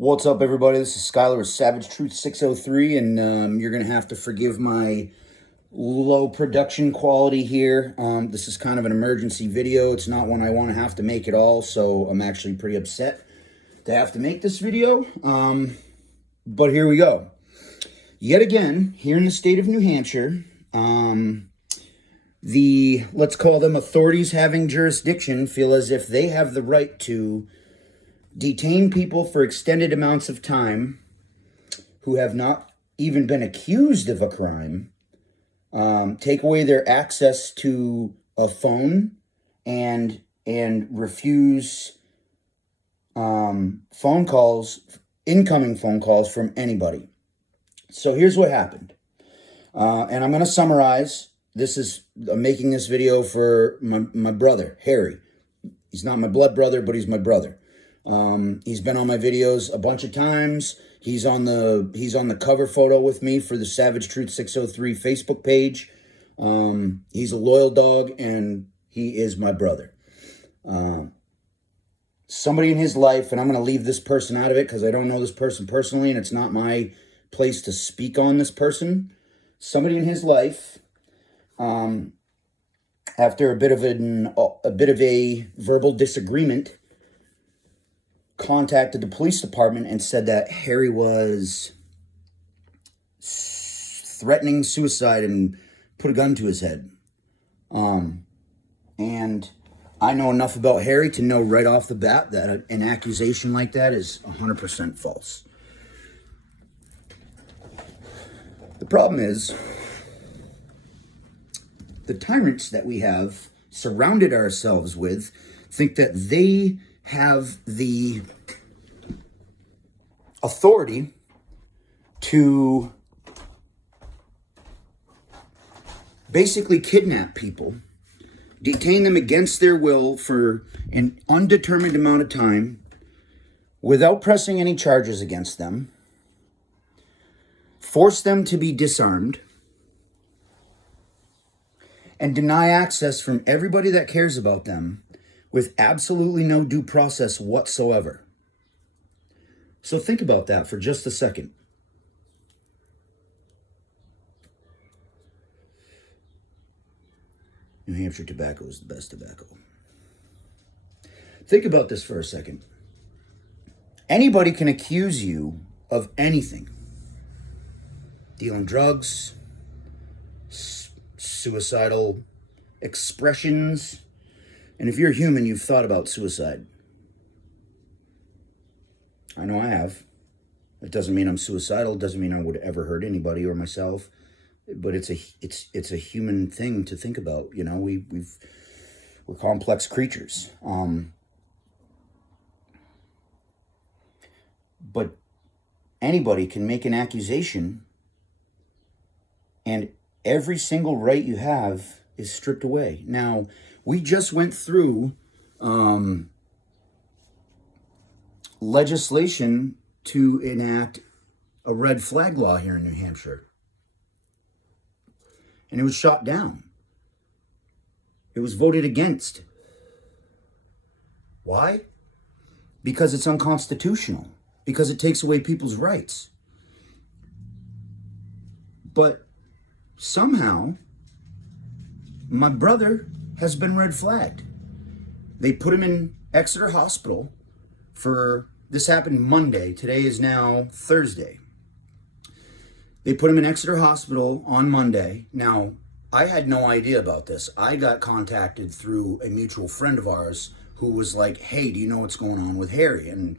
What's up, everybody? This is Skylar with Savage Truth 603, and you're going to have to forgive my low production quality here. This is kind of an emergency video. It's not one I want to have to make at all, so I'm actually pretty upset to have to make this video. But here we go. Yet again, here in the state of New Hampshire, let's call them authorities having jurisdiction, feel as if they have the right to detain people for extended amounts of time who have not even been accused of a crime, take away their access to a phone, and refuse incoming phone calls from anybody. So here's what happened, and I'm going to summarize. I'm making this video for my brother, Harry. He's not my blood brother, but he's my brother. He's been on my videos a bunch of times. He's on the cover photo with me for the Savage Truth 603 Facebook page. He's a loyal dog, and he is my brother. Somebody in his life, and I'm going to leave this person out of it because I don't know this person personally, and it's not my place to speak on this person. Somebody in his life, after a bit of a verbal disagreement, contacted the police department and said that Harry was threatening suicide and put a gun to his head. And I know enough about Harry to know right off the bat that an accusation like that is 100% false. The problem is, the tyrants that we have surrounded ourselves with think that they have the authority to basically kidnap people, detain them against their will for an undetermined amount of time without pressing any charges against them, force them to be disarmed, and deny access from everybody that cares about them with absolutely no due process whatsoever. So think about that for just a second. New Hampshire tobacco is the best tobacco. Think about this for a second. Anybody can accuse you of anything. Dealing drugs, suicidal expressions. And if you're human, you've thought about suicide. I know I have. It doesn't mean I'm suicidal. It doesn't mean I would ever hurt anybody or myself. But it's a human thing to think about. You know, we're complex creatures. But anybody can make an accusation, and every single right you have is stripped away. Now, we just went through legislation to enact a red flag law here in New Hampshire. And it was shot down. It was voted against. Why? Because it's unconstitutional. Because it takes away people's rights. But somehow, my brother has been red flagged. They put him in Exeter Hospital this happened Monday. Today is now Thursday. They put him in Exeter Hospital on Monday. Now, I had no idea about this. I got contacted through a mutual friend of ours who was like, hey, do you know what's going on with Harry? And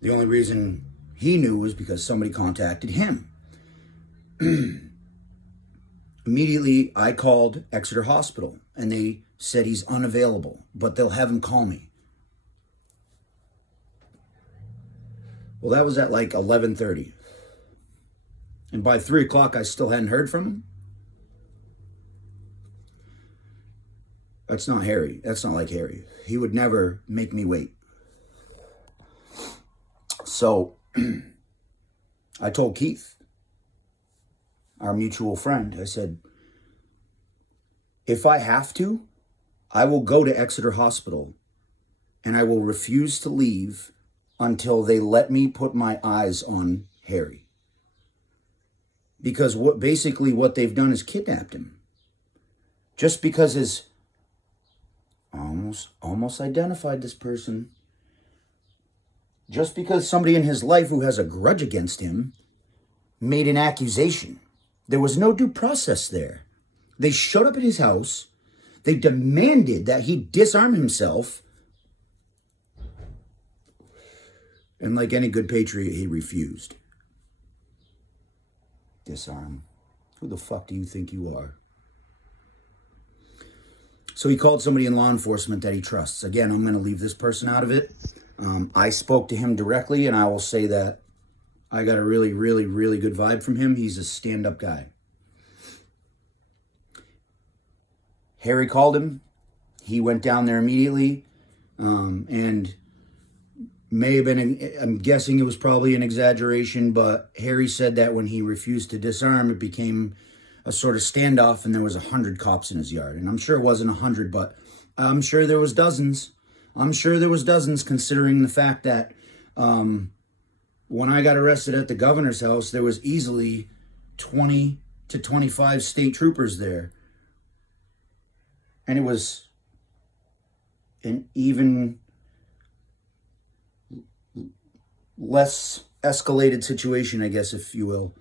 the only reason he knew was because somebody contacted him. Immediately, I called Exeter Hospital, and they said he's unavailable, but they'll have him call me. Well, that was at like 11:30. And by 3 o'clock, I still hadn't heard from him. That's not Harry. That's not like Harry. He would never make me wait. So I told Keith, our mutual friend, I said, if I have to, I will go to Exeter Hospital and I will refuse to leave until they let me put my eyes on Harry. Because what they've done is kidnapped him. Just because his almost identified this person. Just because somebody in his life who has a grudge against him made an accusation. There was no due process there. They showed up at his house. They demanded that he disarm himself. And like any good patriot, he refused. Disarm. Who the fuck do you think you are? So he called somebody in law enforcement that he trusts. Again, I'm going to leave this person out of it. I spoke to him directly, and I will say that I got a really, really, really good vibe from him. He's a stand-up guy. Harry called him. He went down there immediately, and may have been, I'm guessing it was probably an exaggeration, but Harry said that when he refused to disarm, it became a sort of standoff, and there was 100 cops in his yard. And I'm sure it wasn't 100, but I'm sure there was dozens. I'm sure there was dozens, considering the fact that when I got arrested at the governor's house, there was easily 20 to 25 state troopers there. And it was an even less escalated situation, I guess, if you will.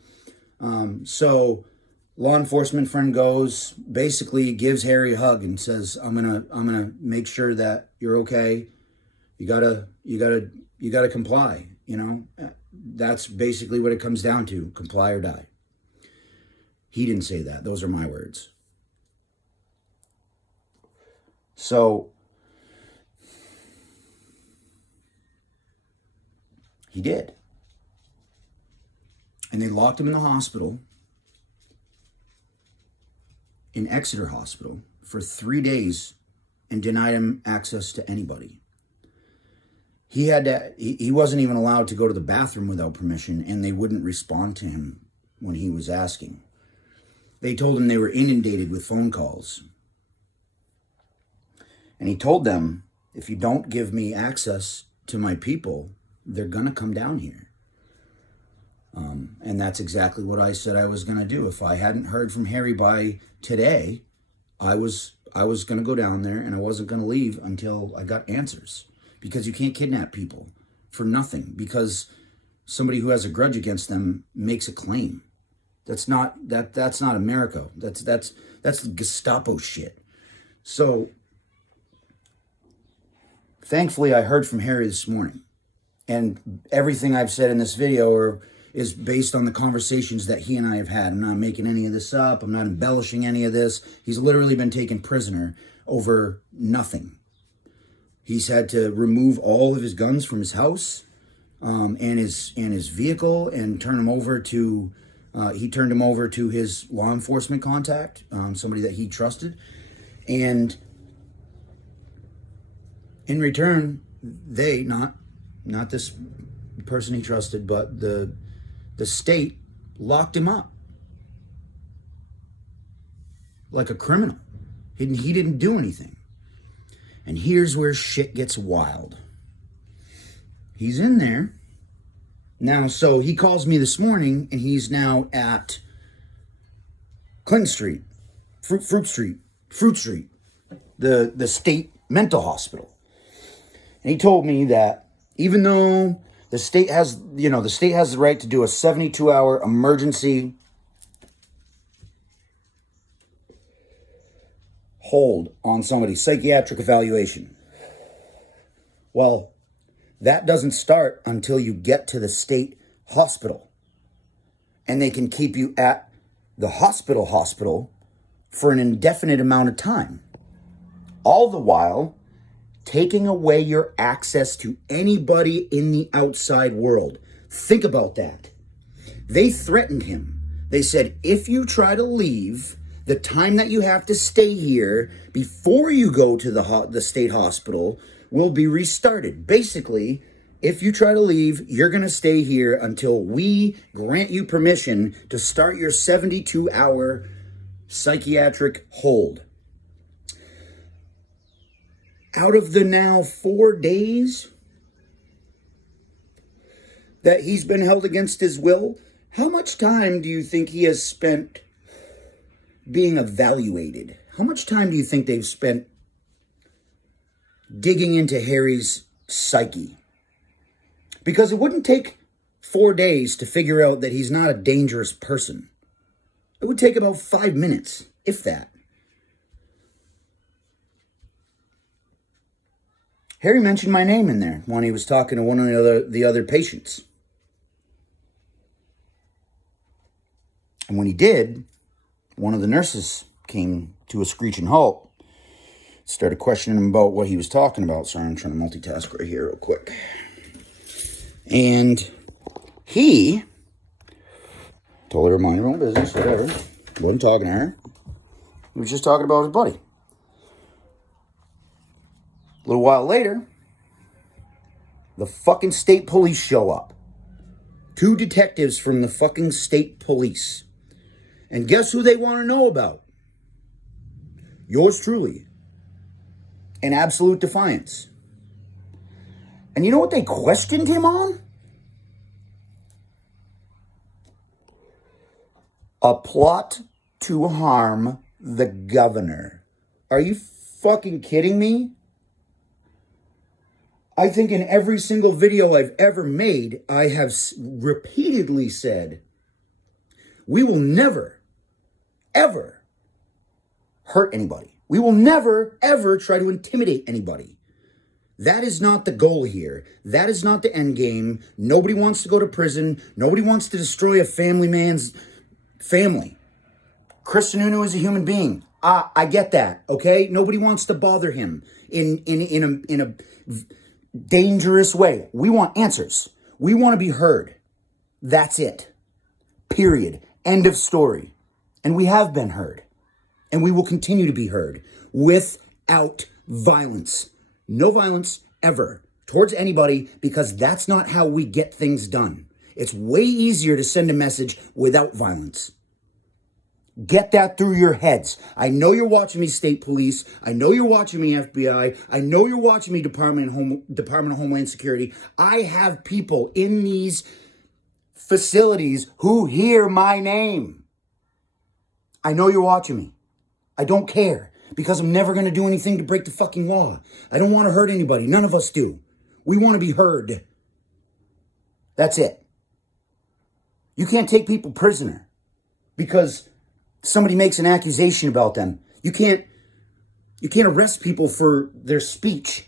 So law enforcement friend goes, basically gives Harry a hug and says, I'm gonna make sure that you're okay. You gotta comply, you know? That's basically what it comes down to, comply or die. He didn't say that. Those are my words. So he did. And they locked him in the hospital, in Exeter Hospital, for 3 days and denied him access to anybody. He wasn't even allowed to go to the bathroom without permission, and they wouldn't respond to him when he was asking. They told him they were inundated with phone calls. And he told them, if you don't give me access to my people, they're going to come down here. And that's exactly what I said I was going to do. If I hadn't heard from Harry by today, I was going to go down there, and I wasn't going to leave until I got answers. Because you can't kidnap people for nothing, because somebody who has a grudge against them makes a claim. That's not America. That's Gestapo shit. So thankfully, I heard from Harry this morning, and everything I've said in this video is based on the conversations that he and I have had. I'm not making any of this up. I'm not embellishing any of this. He's literally been taken prisoner over nothing. He's had to remove all of his guns from his house and his vehicle, and turn him over to he turned him over to his law enforcement contact, somebody that he trusted, and in return, they not this person he trusted, but the state locked him up like a criminal. He didn't do anything. And here's where shit gets wild. He's in there now. So he calls me this morning, and he's now at Clinton Street, Fruit Street, the state mental hospital. And he told me that even though the state has the right to do a 72-hour emergency hold on somebody's psychiatric evaluation. Well, that doesn't start until you get to the state hospital. And they can keep you at the hospital for an indefinite amount of time. All the while taking away your access to anybody in the outside world. Think about that. They threatened him. They said, if you try to leave, the time that you have to stay here before you go to the state hospital will be restarted. Basically, if you try to leave, you're going to stay here until we grant you permission to start your 72-hour psychiatric hold. Out of the now 4 days that he's been held against his will, how much time do you think he has spent being evaluated? How much time do you think they've spent digging into Harry's psyche? Because it wouldn't take 4 days to figure out that he's not a dangerous person. It would take about 5 minutes, if that. Harry mentioned my name in there when he was talking to one of the other patients. And when he did, one of the nurses came to a screeching halt, started questioning him about what he was talking about. Sorry, I'm trying to multitask right here real quick. And he told her to mind her own business, whatever. Wasn't talking to her. He was just talking about his buddy. A little while later, the fucking state police show up. 2 detectives from the fucking state police. And guess who they want to know about? Yours truly. In absolute defiance. And you know what they questioned him on? A plot to harm the governor. Are you fucking kidding me? I think in every single video I've ever made, I have repeatedly said, we will never, ever hurt anybody. We will never, ever try to intimidate anybody. That is not the goal here. That is not the end game. Nobody wants to go to prison. Nobody wants to destroy a family man's family. Chris Sununu is a human being. I get that, okay? Nobody wants to bother him in a dangerous way. We want answers. We want to be heard. That's it. Period. End of story. And we have been heard. And we will continue to be heard without violence. No violence ever towards anybody, because that's not how we get things done. It's way easier to send a message without violence. Get that through your heads. I know you're watching me, state police. I know you're watching me, FBI. I know you're watching me, Department of Homeland Security. I have people in these facilities who hear my name. I know you're watching me. I don't care, because I'm never going to do anything to break the fucking law. I don't want to hurt anybody. None of us do. We want to be heard. That's it. You can't take people prisoner because somebody makes an accusation about them. You can't arrest people for their speech.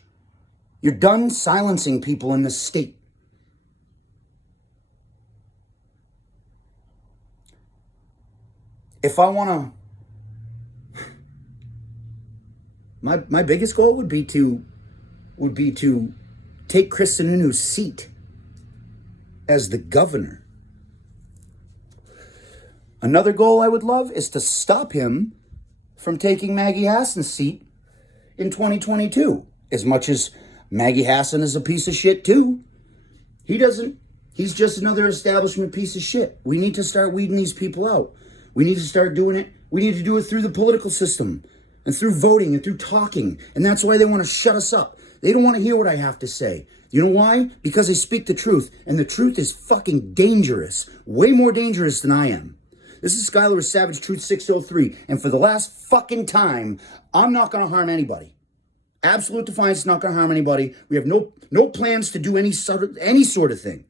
You're done silencing people in this state. If I want to, my biggest goal would be to take Chris Sununu's seat as the governor. Another goal I would love is to stop him from taking Maggie Hassan's seat in 2022. As much as Maggie Hassan is a piece of shit too, he's just another establishment piece of shit. We need to start weeding these people out. We need to start doing it. We need to do it through the political system and through voting and through talking. And that's why they want to shut us up. They don't want to hear what I have to say. You know why? Because I speak the truth. And the truth is fucking dangerous. Way more dangerous than I am. This is Skylar with Savage Truth 603. And for the last fucking time, I'm not going to harm anybody. Absolute defiance is not going to harm anybody. We have no plans to do any sort of thing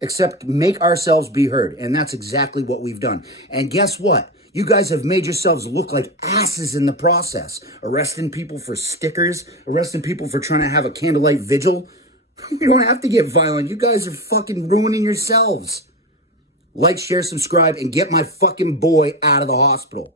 except make ourselves be heard. And that's exactly what we've done. And guess what? You guys have made yourselves look like asses in the process. Arresting people for stickers, arresting people for trying to have a candlelight vigil. We don't have to get violent. You guys are fucking ruining yourselves. Like, share, subscribe, and get my fucking boy out of the hospital.